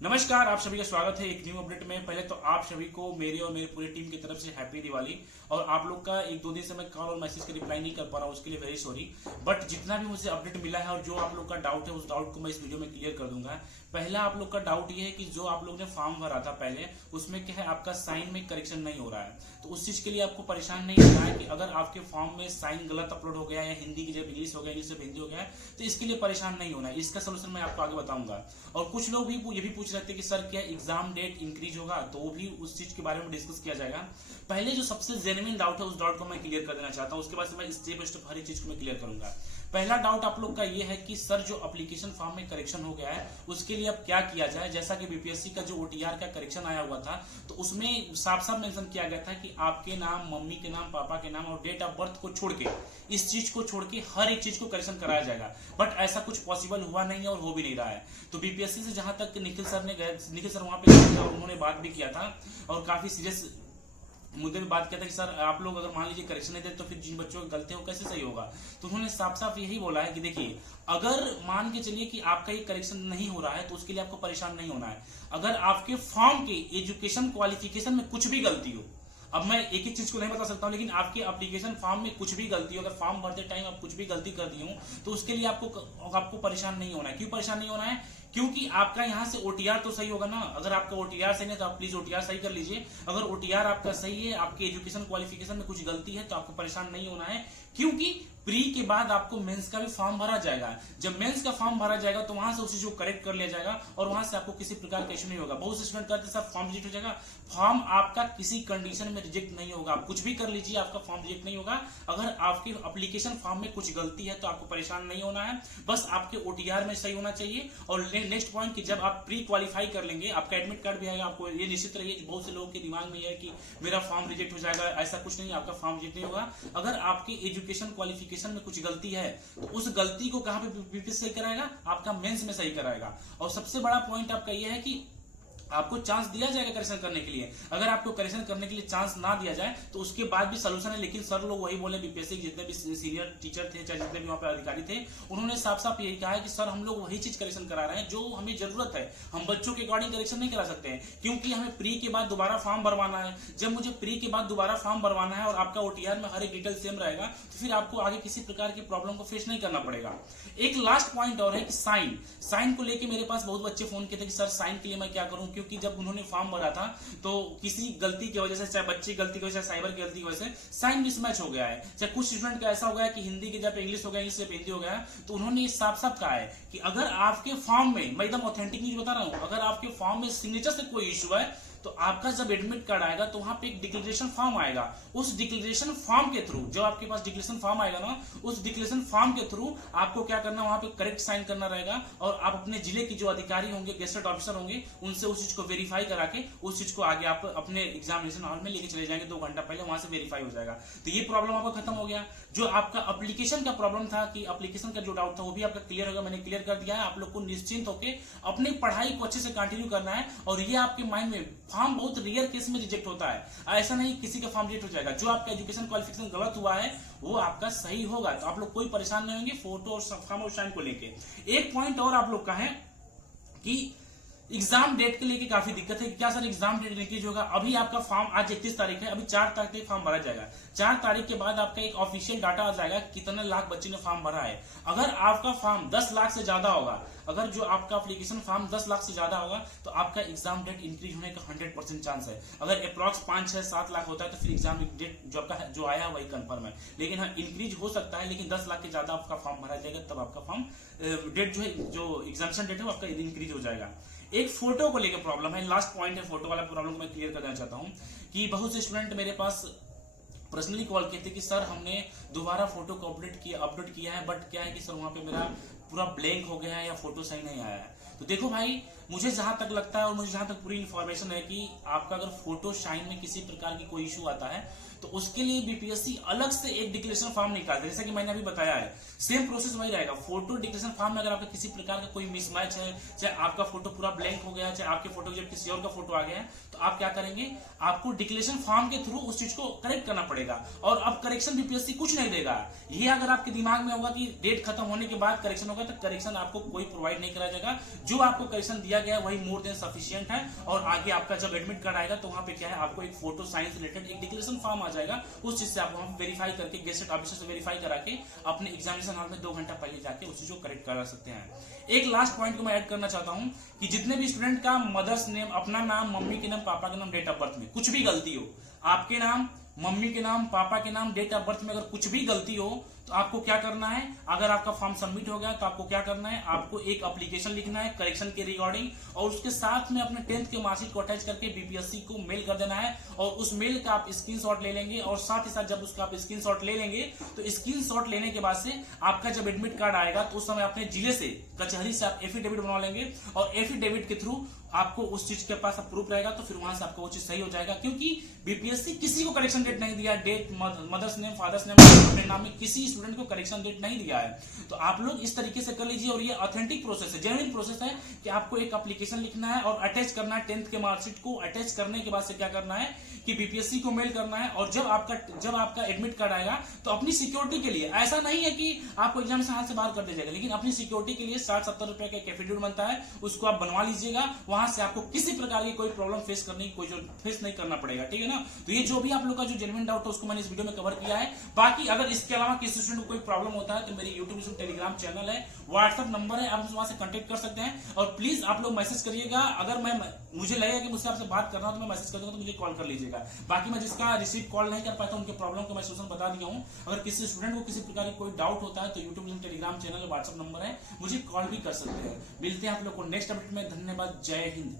नमस्कार, आप सभी का स्वागत है एक न्यू अपडेट में। पहले तो आप सभी को मेरे और मेरे पूरी टीम की तरफ से हैप्पी दिवाली। और आप लोग का एक दो दिन से मैं कॉल और मैसेज का रिप्लाई नहीं कर पा रहा हूँ, उसके लिए वेरी सॉरी। बट जितना भी मुझे अपडेट मिला है और जो आप लोग का डाउट है उस डाउट को मैं इस वीडियो में क्लियर कर दूंगा। पहला आप लोग का डाउट ये है कि जो आप लोग ने फॉर्म भरा था पहले, उसमें क्या है आपका साइन में करेक्शन नहीं हो रहा है। तो उस चीज के लिए आपको परेशान नहीं होना है कि अगर आपके फॉर्म में साइन गलत अपलोड हो गया है, हिंदी की जब इंग्लिश हो गया, इंग्लिश से हिंदी हो गया है, तो इसके लिए परेशान नहीं होना है। इसका सोल्यूशन मैं आपको आगे बताऊंगा। और कुछ लोग भी ये भी पूछ रहे थे कि सर क्या एग्जाम डेट इंक्रीज होगा, तो वो भी उस चीज के बारे में डिस्कस किया जाएगा। पहले जो सबसे जेन्युइन डाउट है उस डाउट को मैं क्लियर कर देना चाहता हूं, उसके बाद मैं स्टेप बाय स्टेप हर एक चीज को मैं क्लियर करूंगा। पहला डाउट आप लोग का ये है कि सर जो एप्लीकेशन फॉर्म में करेक्शन हो गया है उसके लिए अब क्या किया जाए। जैसा कि बीपीएससी का जो ओटीआर का करेक्शन आया हुआ था, तो उसमें साफ साफ मेंशन किया गया था कि आपके नाम, मम्मी के नाम, पापा के नाम और डेट ऑफ बर्थ को छोड़ के, इस चीज को छोड़ के हर एक चीज को करेक्शन कराया जाएगा। बट ऐसा कुछ पॉसिबल हुआ नहीं है और हो भी नहीं रहा है। तो बीपीएससी से जहां तक निखिल सर वहां पे गए थे और उन्होंने बात भी किया था और काफी सीरियस मुद्दे पे बात किया था कि सर आप लोग अगर मान लीजिए करेक्शन नहीं दे तो फिर जिन बच्चों की गलती हो कैसे सही होगा। तो उन्होंने साफ साफ यही बोला है कि देखिए, अगर मान के चलिए कि आपका ये करेक्शन नहीं हो रहा है तो उसके लिए आपको परेशान नहीं होना है। अगर आपके फॉर्म के एजुकेशन क्वालिफिकेशन में कुछ भी गलती हो, अब मैं एक एक चीज को नहीं बता सकता हूं, लेकिन आपके एप्लीकेशन फॉर्म में कुछ भी गलती हो, अगर फॉर्म भरते टाइम आप कुछ भी गलती कर दी हो, तो उसके लिए आपको परेशान नहीं होना है। क्यों परेशान नहीं होना है? क्योंकि आपका यहां से ओटीआर तो सही होगा ना। अगर आपका ओटीआर सही नहीं तो आप प्लीज ओटीआर सही कर लीजिए। अगर ओटीआर आपका सही है, आपके एजुकेशन क्वालिफिकेशन में कुछ गलती है, तो आपको परेशान नहीं होना है। क्योंकि प्री के बाद आपको मेंस का भी फॉर्म भरा जाएगा। जब मेंस का फॉर्म भरा जाएगा तो वहां से उस चीज को करेक्ट कर लिया जाएगा और वहां से आपको किसी प्रकार का इश्यू नहीं होगा। बहुत से स्टूडेंट कहते हैं सर फॉर्म रिजेक्ट हो जाएगा। फॉर्म आपका किसी कंडीशन में रिजेक्ट नहीं होगा। आप कुछ भी कर लीजिए, आपका फॉर्म रिजेक्ट नहीं होगा। अगर आपके एप्लीकेशन फॉर्म में कुछ गलती है तो आपको परेशान नहीं होना है, बस आपके ओटीआर में सही होना चाहिए। और नेक्स्ट पॉइंट कि जब आप प्री क्वालिफाई कर लेंगे, आपका एडमिट कार्ड भी आएगा, आपको ये निश्चित रहिए। बहुत से लोगों के दिमाग में यह है कि मेरा फॉर्म रिजेक्ट हो जाएगा, ऐसा कुछ नहीं, आपका फॉर्म रिजेक्ट नहीं होगा। अगर आपकी एजुकेशन क्वालिफिकेशन में कुछ गलती है तो उस गलती को कहां पे बीपीएससी सही कराएगा? आपका मेंस में सही कराएगा। और सबसे बड़ा पॉइंट आपका यह है कि आपको चांस दिया जाएगा करेक्शन करने के लिए। अगर आपको करेक्शन करने के लिए चांस ना दिया जाए तो उसके बाद भी सोल्यूशन है। लेकिन सर लोग वही बोले, बीपीएससी के जितने भी सीनियर टीचर थे, चाहे जितने भी वहां पे अधिकारी थे, उन्होंने साफ साफ यही कहा है कि सर हम लोग वही चीज करेक्शन करा रहे हैं जो हमें जरूरत है। हम बच्चों के अकॉर्डिंग करेक्शन नहीं करा सकते हैं, क्योंकि हमें प्री के बाद दोबारा फॉर्म भरवाना है। जब मुझे प्री के बाद दोबारा फॉर्म भरवाना है और आपका ओटीआर में हर एक डिटेल सेम रहेगा, तो फिर आपको आगे किसी प्रकार की प्रॉब्लम को फेस नहीं करना पड़ेगा। एक लास्ट पॉइंट और है कि साइन को लेकर मेरे पास बहुत बच्चे फोन किए थे कि सर साइन के लिए मैं क्या करूं, क्योंकि जब उन्होंने फॉर्म भरा था तो किसी गलती की वजह से, चाहे बच्ची गलती की वजह से, साइबर की गलती की वजह से साइन मिसमैच हो गया है। चाहे कुछ स्टूडेंट का ऐसा हो गया कि हिंदी की जब इंग्लिश हो गया, इंग्लिश से हिंदी हो गया, तो उन्होंने साफ साफ कहा है कि अगर आपके फॉर्म में, मैं एकदम ऑथेंटिक न्यूज बता रहा हूं, अगर आपके फॉर्म में सिग्नेचर से कोई इश्यू है तो आपका जब एडमिट कार्ड आएगा तो वहां पे एक डिक्लेरेशन फॉर्म आएगा। उस डिक्लेरेशन फॉर्म के थ्रू, जब आपके पास डिक्लेरेशन फॉर्म आएगा ना, उस डिक्लेरेशन फॉर्म के थ्रू आपको क्या करना, वहां पे करेक्ट साइन करना रहेगा। और आप अपने जिले के जो अधिकारी होंगे, गेस्टेड ऑफिसर होंगे, उनसे उस चीज को वेरीफाई करा के उस चीज को आगे आप अपने एग्जामिनेशन हॉल में लेके चले जाएंगे। 2 घंटा पहले वहां से वेरीफाई हो जाएगा। तो ये प्रॉब्लम आपका खत्म हो गया। जो आपका एप्लीकेशन का प्रॉब्लम था कि एप्लीकेशन का जो डाउट था वो भी आपका क्लियर होगा, मैंने क्लियर कर दिया है। आप लोग को निश्चिंत होकर अपनी पढ़ाई को अच्छे से कंटिन्यू करना है। और ये आपके माइंड में, फॉर्म बहुत रेयर केस में रिजेक्ट होता है, ऐसा नहीं किसी का फॉर्म रिजेक्ट हो जाएगा। जो आपका एजुकेशन क्वालिफिकेशन गलत हुआ है वो आपका सही होगा, तो आप लोग कोई परेशान नहीं होंगे फोटो और फॉर्म और साइन को लेके। एक पॉइंट और आप लोग का है कि एग्जाम डेट के लेके काफी दिक्कत है। क्या सर एग्जाम डेट इंक्रीज होगा? अभी आपका फॉर्म आज 31 तारीख है, अभी 4 तारीख तक फॉर्म भरा जाएगा। 4 तारीख के बाद आपका एक ऑफिशियल डाटा आ जाएगा कितने लाख बच्चे ने फॉर्म भरा है। अगर आपका फॉर्म 10 लाख से ज्यादा होगा, अगर जो आपका एप्लीकेशन फॉर्म 10 लाख से ज्यादा होगा, तो आपका एग्जाम डेट इंक्रीज होने का 100% चांस है। अगर अप्रॉक्स 5, 6, 7 लाख होता है तो फिर एग्जाम डेट जो आपका जो आया वही कंफर्म है। लेकिन हाँ, इंक्रीज हो सकता है, लेकिन 10 लाख के ज्यादा आपका फॉर्म भरा जाएगा तब आपका फॉर्म डेट जो है, जो एग्जामिनेशन डेट है वो आपका इंक्रीज हो जाएगा। एक फोटो को लेकर प्रॉब्लम है, लास्ट पॉइंट है, फोटो वाला प्रॉब्लम को मैं क्लियर करना चाहता हूं कि बहुत से स्टूडेंट मेरे पास पर्सनली कॉल किए थे कि सर हमने दोबारा फोटो को अपलोड किया है, बट क्या है कि सर वहां पे मेरा पूरा ब्लैंक हो गया है या फोटो सही नहीं आया है। तो देखो भाई, मुझे जहां तक लगता है और मुझे जहां तक पूरी इन्फॉर्मेशन है कि आपका अगर फोटो शाइन में किसी प्रकार की कोई इशू आता है तो उसके लिए बीपीएससी अलग से एक डिक्लेरेशन फॉर्म निकालते हैं, जैसा कि मैंने अभी बताया है। सेम प्रोसेस वही रहेगा। फोटो डिक्लेरेशन फॉर्म में अगर आपका किसी प्रकार का कोई मिसमैच है, चाहे आपका फोटो पूरा ब्लैंक हो गया, चाहे आपके फोटो जब किसी और का फोटो आ गया है, तो आप क्या करेंगे, आपको डिक्लेरेशन फॉर्म के थ्रू उस चीज को करेक्ट करना पड़ेगा। और अब करेक्शन बीपीएससी कुछ नहीं देगा। ये अगर आपके दिमाग में होगा कि डेट खत्म होने के बाद करेक्शन होगा, तो करेक्शन आपको कोई प्रोवाइड नहीं करा जाएगा। जो आपको करेक्शन दिया गया है वही मोर देन सफिशिएंट है। और आगे आपका जब एडमिट कार्ड आएगा तो वहां पे क्या है, आपको एक फोटो साइंस रिलेटेड एक डिक्लेरेशन फॉर्म आ जाएगा। उस चीज से आप वहां वेरीफाई करके गेस्टेड ऑफिसर से वेरीफाई करा के अपने एग्जामिनेशन हॉल में 2 घंटा पहले जाके उस चीज को करेक्ट करा सकते हैं। एक लास्ट पॉइंट को मैं ऐड करना चाहता हूं कि जितने भी स्टूडेंट का मदर्स नेम, अपना नाम, मम्मी के नाम, पापा के नाम, डेट ऑफ बर्थ में कुछ भी गलती हो, आपके नाम, मम्मी के नाम, पापा के नाम, डेट ऑफ बर्थ में अगर कुछ भी गलती हो, तो आपको क्या करना है, अगर आपका फॉर्म सबमिट हो गया तो आपको क्या करना है, आपको एक एप्लीकेशन लिखना है करेक्शन के रिगार्डिंग, और उसके साथ में अपने 10th के मार्कशीट को अटैच करके बीपीएससी को मेल कर देना है। और उस मेल का आप स्क्रीनशॉट ले लेंगे, और साथ ही साथ जब उसका आप स्क्रीनशॉट ले लेंगे तो स्क्रीनशॉट लेने के बाद से आपका जब एडमिट कार्ड आएगा तो उस समय अपने जिले से, कचहरी से आप एफिडेविट बनवा लेंगे, और एफिडेविट के थ्रू आपको उस चीज के पास प्रूफ रहेगा, तो फिर वहां से आपको वो चीज सही हो जाएगा। क्योंकि बीपीएससी किसी को करेक्शन डेट नहीं दिया, date, mother's name, father's name, अपने नाम में किसी स्टूडेंट को करेक्शन डेट नहीं दिया है। तो आप लोग इस तरीके से कर लीजिए, और ये ऑथेंटिक प्रोसेस है, जेन्युइन प्रोसेस है कि आपको एक एप्लीकेशन लिखना है और अटैच करना है 10th के मार्कशीट को। अटैच करने के बाद से क्या करना है कि बीपीएससी को मेल करना है, और जब आपका एडमिट कार्ड आएगा तो अपनी सिक्योरिटी के लिए, ऐसा नहीं है कि आपको एग्जाम से हाथ से बाहर कर दिया जाएगा, लेकिन अपनी सिक्योरिटी के लिए 60-70 रुपए का एफिडेविट बनता है, उसको आप बनवा लीजिएगा। वहां से आपको किसी प्रकार की कोई प्रॉब्लम फेस नहीं करना पड़ेगा, ठीक है ना। तो ये जो भी आप लोग का जो जेन्युइन डाउट है उसको मैंने इस वीडियो में कवर किया है। बाकी अगर इसके अलावा किसी स्टूडेंट को कोई प्रॉब्लम होता है तो मेरी यूट्यूब टेलीग्राम चैनल है, व्हाट्सएप नंबर है, आप वहां से कांटेक्ट कर सकते हैं। और प्लीज आप लोग मैसेज करिएगा, अगर मुझे लगेगा कि मुझसे आपसे बात करना हो तो मैं मैसेज कर दूंगा, तो मुझे कॉल कर लीजिएगा। बाकी मैं जिसका रिसीव कॉल नहीं कर पाता उनके प्रॉब्लम को मैं सोल्यूशन बता दिया हूं। अगर किसी स्टूडेंट को किसी प्रकार की कोई डाउट होता है तो YouTube Telegram channel, WhatsApp number है, मुझे कॉल भी कर सकते हैं। मिलते हैं आप लोग को नेक्स्ट अपडेट में। धन्यवाद, जय हिंद।